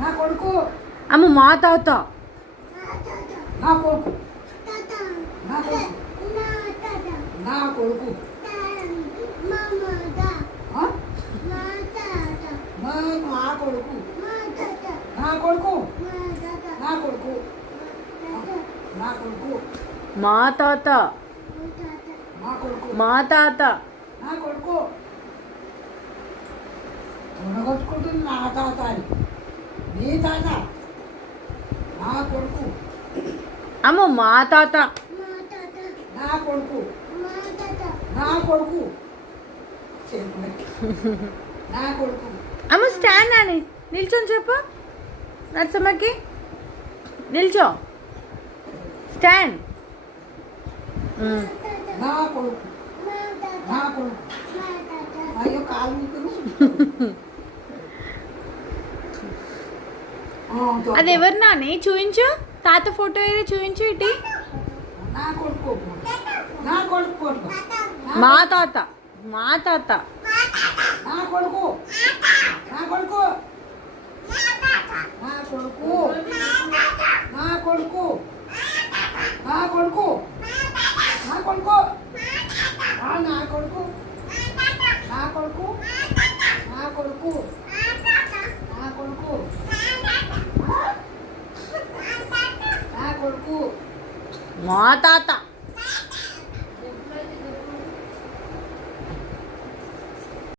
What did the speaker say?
నా కొడుకు. అమ్మ మా తాత. నా కొడుకు. నా కొడుకు. నా కొడుకు. మా కొడుకు. నా కొడుకు. నా కొడుకు. నా కొడుకు. మా తాత. నా కొడుకు. మా తాత. నా కొడుకు. తొడగొట్టుకుంటుంది నా తాత అని. నీ తాత. నా కొడుకు. అమ్మ మా తాత. నా కొడుకు. నా కొడుకు. నా కొడుకు. అమ్మ స్టాండ్ అని నిల్చొని చెప్పు నర్సమ్మకి. నిల్చో. స్టాండ్. నా కొడుకు. నా కొడుకు. అయ్యో కాలు అది ఎవరు నాని చూయించు. తాత ఫోటో ఏదో చూయించు ఇటీ. నా కొడుకు. నా కొడుకు. మా తాత. మా తాత. నా కొడుకు. నా కొడుకు. నా కొడుకు. నా కొడుకు. నా కొడుకు. నా కొడుకు. నా కొడుకు. నా కొడుకు. నా కొడుకు. నా కొడుకు. నా కొడుకు. మా తాత.